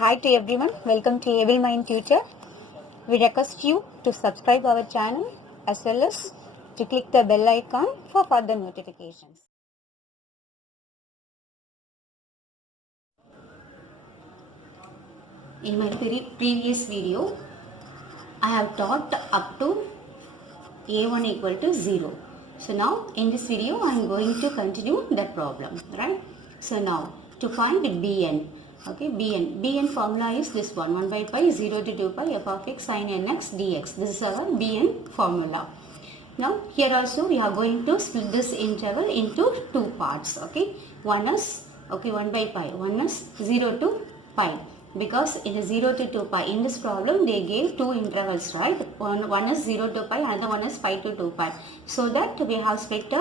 Hi to everyone, welcome to Able Mind Tutor. We request you to subscribe our channel as well as to click the bell icon for further notifications. In my previous video, I have taught up to a1 equal to 0. So now in this video I am going to continue that problem, right? So now to find bn, okay, bn formula is this one, 1 by pi 0 to 2 pi f of x sin nx dx. This is our bn formula. Now here also we are going to split this interval into two parts, okay. One is, okay, 1 by pi, one is 0 to pi. Because it is 0 to 2 pi. In this problem they gave two intervals, right? One is 0 to pi, another one is pi to 2 pi. So that we have split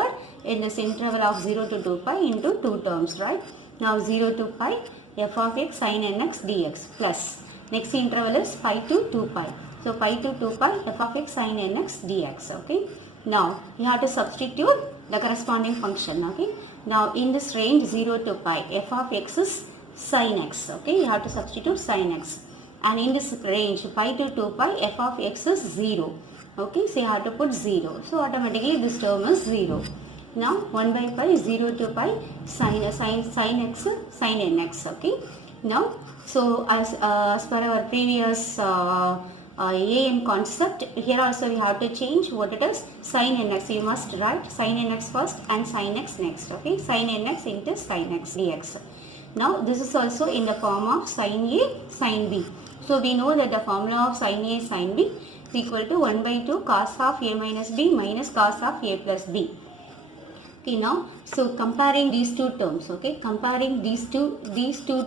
in this interval of 0 to 2 pi into two terms, right? Now 0 to pi f of x sin nx dx plus next interval is pi to 2 pi. So pi to 2 pi f of x sin nx dx, okay. Now you have to substitute the corresponding function, okay. Now in this range 0 to pi f of x is sin x, okay, you have to substitute sin x, and in this range pi to 2 pi f of x is 0, okay, so you have to put 0, so automatically this term is 0. Now 1 by pi 0 to pi sin x sin nx, okay. Now so as per our previous an concept, here also we have to change what it is, sin nx, you must write sin nx first and sin x next, okay, sin nx into sin x dx. Now this is also in the form of sin A, sin B. So we know that the formula of sin A, sin B is equal to 1 by 2 cos of A minus B minus cos of A plus B. Okay, now so comparing these two terms, okay, comparing these two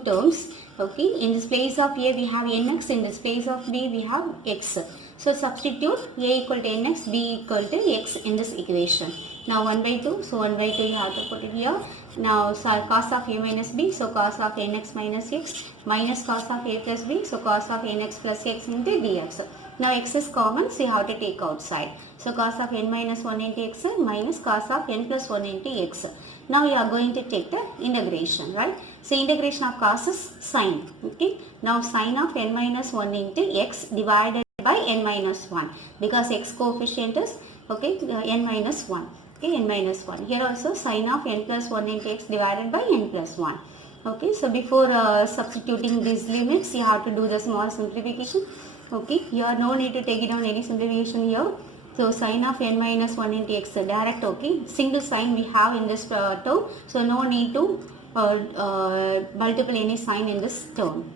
terms, okay, in this place of A we have nx, in this place of B we have x. So substitute A equal to nx, B equal to x in this equation. Now 1 by 2, so 1 by 2 you have to put it here. Now cos of A minus B, so cos of nx minus x minus cos of A plus B, so cos of nx plus x into dx. Now x is common, so you have to take outside. So cos of n minus 1 into x minus cos of n plus 1 into x. Now you are going to take the integration, right? So integration of cos is sine, okay. Now sine of n minus 1 into x divided by n minus 1, because x coefficient is, okay, n minus 1. Okay, n minus 1. Here also sine of n plus 1 into x divided by n plus 1. Okay, so before substituting these limits, you have to do the small simplification. Okay, here no need to take it down any simplification here. So sine of n minus 1 into x direct, okay, single sign we have in this term, so no need to multiple any sign in this term.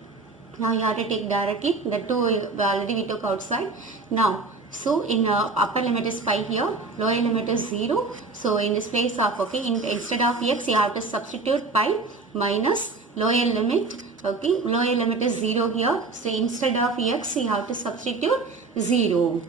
Now you have to take directly, the two already we took outside. Now so in upper limit is pi here, lower limit is 0. So in this place of, okay, instead of x you have to substitute pi minus lower limit, okay, lower limit is 0 here. So instead of x you have to substitute 0.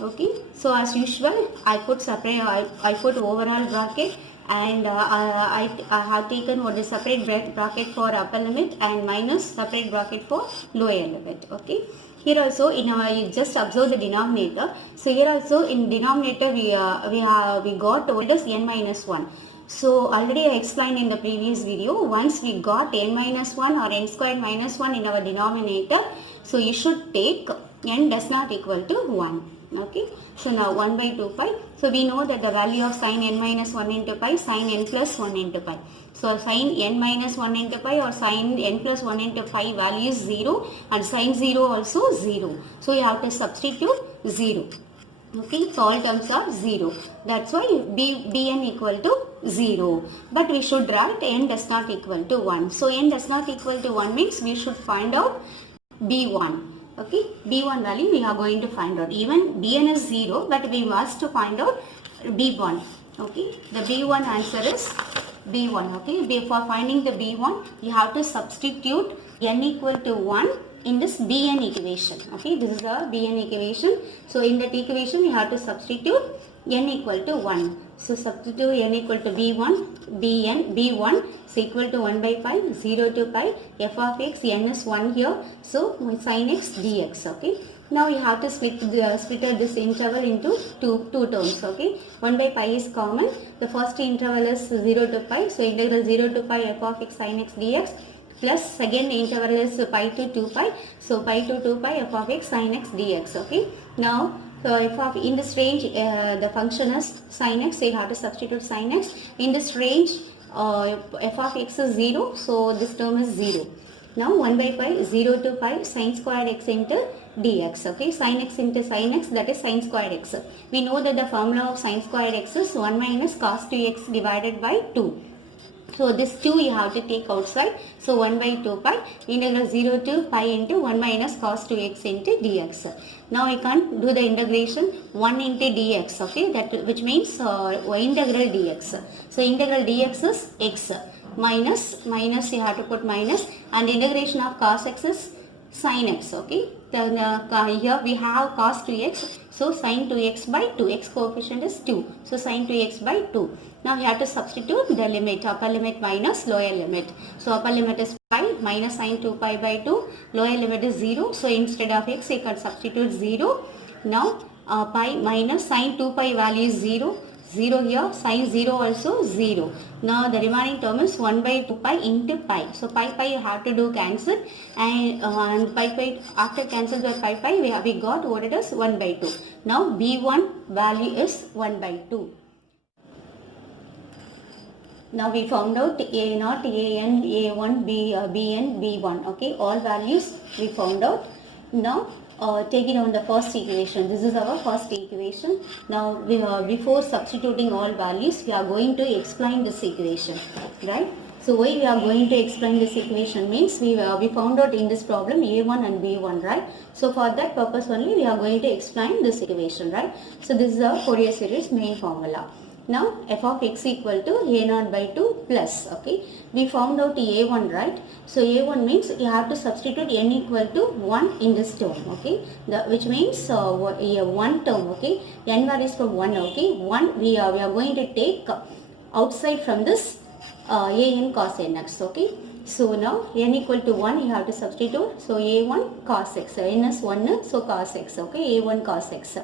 Okay, so as usual I put separate, I put overall bracket, and I have taken what is separate bracket for upper limit and minus separate bracket for lower limit, okay. Here also in our, you just observe the denominator. So here also in denominator we got what is n minus 1. So already I explained in the previous video, once we got n minus 1 or n squared minus 1 in our denominator, so you should take n does not equal to 1. Okay, so now 1 by 2 pi. So we know that the value of sin n minus 1 into pi, sin n plus 1 into pi. So sin n minus 1 into pi or sin n plus 1 into pi value is 0, and sin 0 also 0. So you have to substitute 0. Okay, so all terms are 0. That's why bn equal to 0. But we should write n does not equal to 1. So n does not equal to 1 means we should find out b1. Okay, b1 value we are going to find out. Even bn is 0, but we must find out b1. Okay, the b1 answer is b1. Okay, for finding the b1 you have to substitute n equal to 1 in this bn equation. Okay, this is a bn equation. So in that equation you have to substitute n equal to 1. So substitute n equal to b1 is equal to 1 by pi 0 to pi f of x, n is 1 here, so sin x dx. Okay, now you have to split this interval into two terms. Okay, 1 by pi is common. The first interval is 0 to pi, so integral 0 to pi f of x sin x dx plus second interval is pi to 2 pi. So pi to 2 pi f of x sin x dx. Okay. Now so f of in this range the function is sin x. So you have to substitute sin x. In this range f of x is 0. So this term is 0. Now 1 by pi 0 to pi sin squared x into dx. Okay, sin x into sin x, that is sin squared x. We know that the formula of sin squared x is 1 minus cos 2x divided by 2. So this 2 you have to take outside. So 1 by 2 pi integral 0 to pi into 1 minus cos 2x into dx. Now I can do the integration 1 into dx. Okay, that which means integral dx. So integral dx is x minus you have to put minus, and integration of cos x is sin x. Okay, then here we have cos 2x, so sin 2x by 2, x coefficient is 2, so sin 2x by 2. Now you have to substitute the limit, upper limit minus lower limit. So upper limit is pi minus sin 2 pi by 2, lower limit is 0, so instead of x you can substitute 0. Now pi minus sin 2 pi value is 0, 0 here, sin 0 also 0. Now the remaining term is 1 by 2 pi into pi. So pi you have to do cancel, and pi after cancel the pi we got what it is 1 by 2. Now b1 value is 1 by 2. Now we found out a naught, an, a1, bn, b1. Okay, all values we found out. Now take it on the first equation. This is our first equation. Now before substituting all values, we are going to explain this equation, right? So why we are going to explain this equation means we found out in this problem a1 and b1, right? So for that purpose only we are going to explain this equation, right? So this is our Fourier series main formula. Now f of x equal to a0 by 2 plus, okay, we found out a1, right? So a1 means you have to substitute n equal to 1 in this term, okay, which means one term, okay, n varies from 1, okay, 1 we are going to take outside from this an cos nx, okay. So now n equal to 1 you have to substitute, so a1 cos x, n is 1, so cos x, okay, a1 cos x.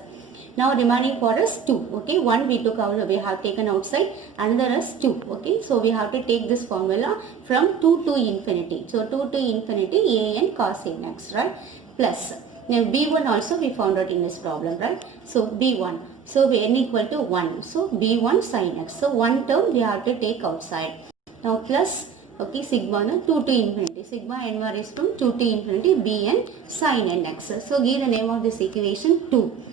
Now remaining for us 2, okay, 1 we took out, we have taken outside, another is 2, okay. So we have to take this formula from 2 to infinity. So 2 to infinity an cos nx, right, plus now b1 also we found out in this problem, right? So b1, so n equal to 1, so b1 sin x, so one term we have to take outside. Now plus, okay, sigma 2 to infinity, sigma n varies from 2 to infinity bn sin nx. So give the name of this equation 2.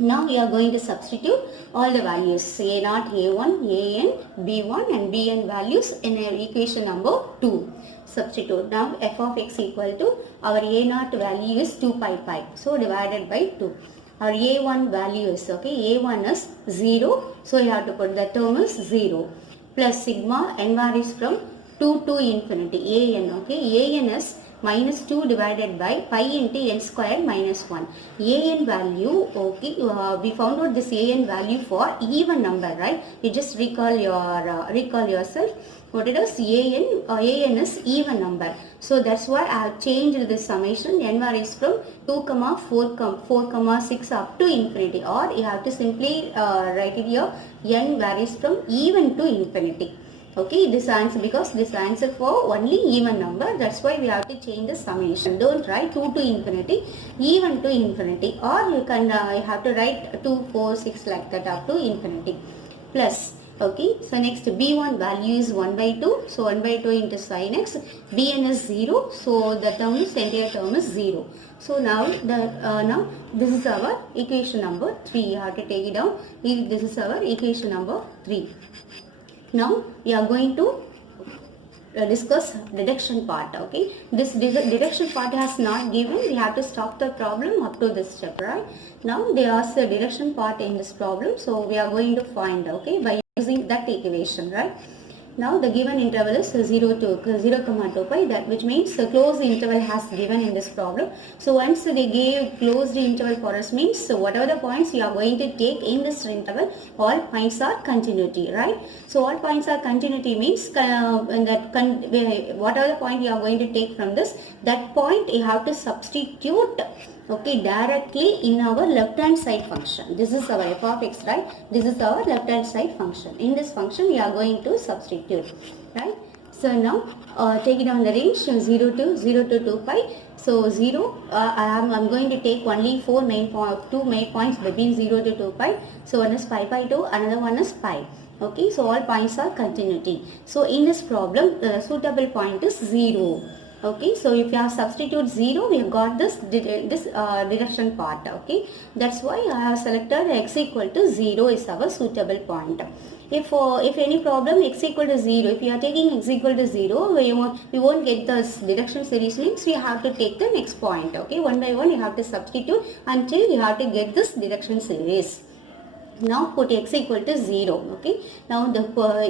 Now we are going to substitute all the values a0, a1, an, b1 and bn values in equation number 2. Substitute. Now f of x equal to our a0 value is 2 pi pi, so divided by 2. Our a1 value is, okay, a1 is 0, so you have to put the term is 0, plus sigma n varies from 2 to infinity an, okay, an is minus 2 divided by pi into n square minus 1. An value, okay, we found out this an value for even number, right? You just recall yourself what it is. An is even number, so that's why I have changed this summation. N varies from 2, 4, 6 up to infinity, or you have to simply write it here, n varies from even to infinity. Okay, this answer, because this answer for only even number, that's why we have to change the summation. Don't write 2 to infinity, even to infinity, or you can you have to write 2, 4, 6 like that up to infinity. Plus, okay, so next b1 value is 1 by 2, so 1 by 2 into sin x, bn is 0, so the term is, entire term is 0. So now now this is our equation number 3. You have to take it down. This is our equation number 3. Now we are going to discuss deduction part, okay. This deduction part has not given, we have to stop the problem up to this step, right? Now they ask the deduction part in this problem, so we are going to find, okay, by using that equation, right? Now the given interval is 0 to 0, 2 pi, that which means the closed interval has given in this problem. So once they gave closed interval for us means, so whatever the points you are going to take in this interval, all points are continuity, right? So all points are continuity means whatever the point you are going to take from this, that point you have to substitute, okay, directly in our left hand side function. This is our f of x, right? This is our left hand side function. In this function we are going to substitute, right? So now take it on the range 0 to 2 pi. So 0, I'm going to take only two main points between 0 to 2 pi. So one is pi by 2, another one is pi. Okay, so all points are continuity. So in this problem, the suitable point is 0. Okay, so if you have substitute 0, we have got this direction part. Okay, that's why I have selected x equal to 0 is our suitable point. If any problem x equal to 0, if you are taking x equal to 0, we won't get this direction series, means we have to take the next point. Okay, one by one you have to substitute until you have to get this direction series. Now put x equal to 0. Okay, now the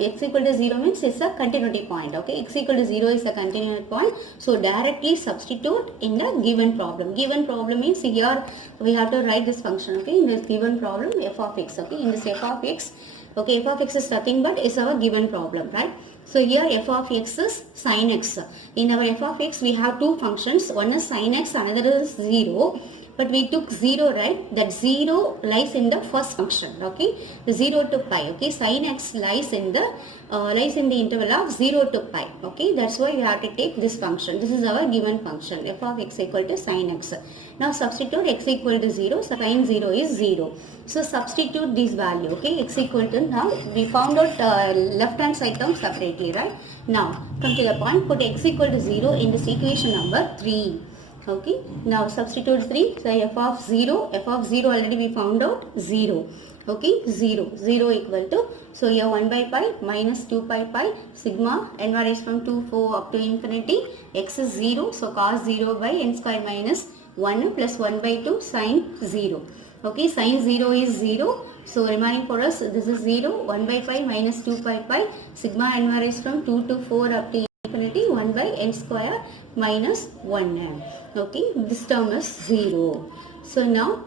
x equal to 0 means it's a continuity point. Okay, x equal to 0 is a continuity point, so directly substitute in the given problem. Given problem means here we have to write this function. Okay, in this given problem f of x. Okay, in this f of x, okay, f of x is nothing but is our given problem, right? So here f of x is sin x. In our f of x we have two functions, one is sin x, another is 0. But we took 0, right? That 0 lies in the first function. Okay, 0 to pi. Okay, sin x lies in the interval of 0 to pi. Okay, that's why we have to take this function. This is our given function, f of x equal to sin x. Now substitute x equal to 0. So sin 0 is 0. So substitute this value. Okay, x equal to, now we found out left hand side term separately, right? Now come to the point. Put x equal to 0 in this equation number 3. Okay, now substitute 3. So f of 0 already we found out 0. Okay, 0 equal to, so here 1 by pi minus 2 pi pi sigma n varies from 2 4 up to infinity, x is 0, so cos 0 by n square minus 1 plus 1 by 2 sin 0. Okay, sin 0 is 0. So remaining for us, this is 0, 1 by pi minus 2 pi pi sigma n varies from 2 to 4 up to infinity, 1 by n square minus 1n. Okay, this term is 0. So now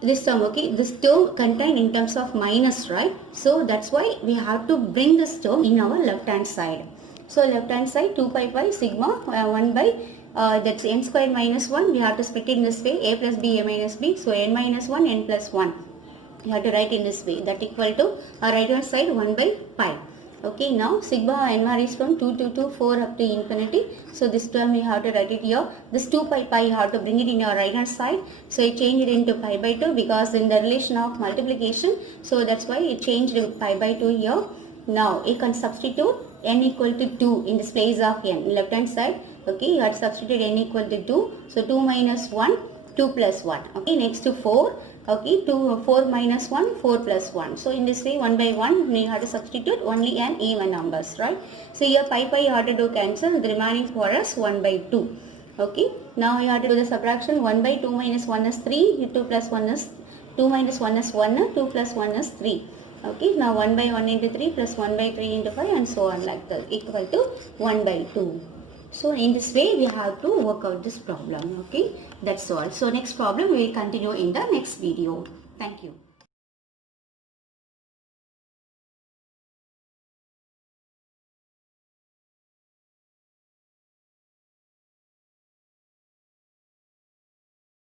this term, okay, this term contained in terms of minus, right? So that's why we have to bring this term in our left hand side. So left hand side 2 pi pi sigma 1 by that's n square minus 1, we have to split it in this way, a plus b, a minus b. So n minus 1, n plus 1. You have to write in this way, that equal to right hand side 1 by pi. Okay, now sigma n varies from 2 to 4 up to infinity. So this term you have to write it here. This 2 pi pi you have to bring it in your right hand side. So you change it into pi by 2 because in the relation of multiplication. So that's why you changed pi by 2 here. Now you can substitute n equal to 2 in this place of n. Left hand side. Okay, you have to substitute n equal to 2. So 2 minus 1, 2 plus 1. Okay, next to 4. Okay, 4 minus 1, 4 plus 1. So in this way, 1 by 1, we have to substitute only an even numbers, right? So here pi pi you have to do cancel, the remaining for us 1 by 2. Okay, now you have to do the subtraction. 1 by 2 minus 1 is 3, 2 plus 1 is 2 minus 1 is 1, 2 plus 1 is 3. Okay, now 1 by 1 into 3 plus 1 by 3 into 5 and so on like that, equal to 1 by 2. So in this way we have to work out this problem. Okay, that's all. So next problem we will continue in the next video. Thank you.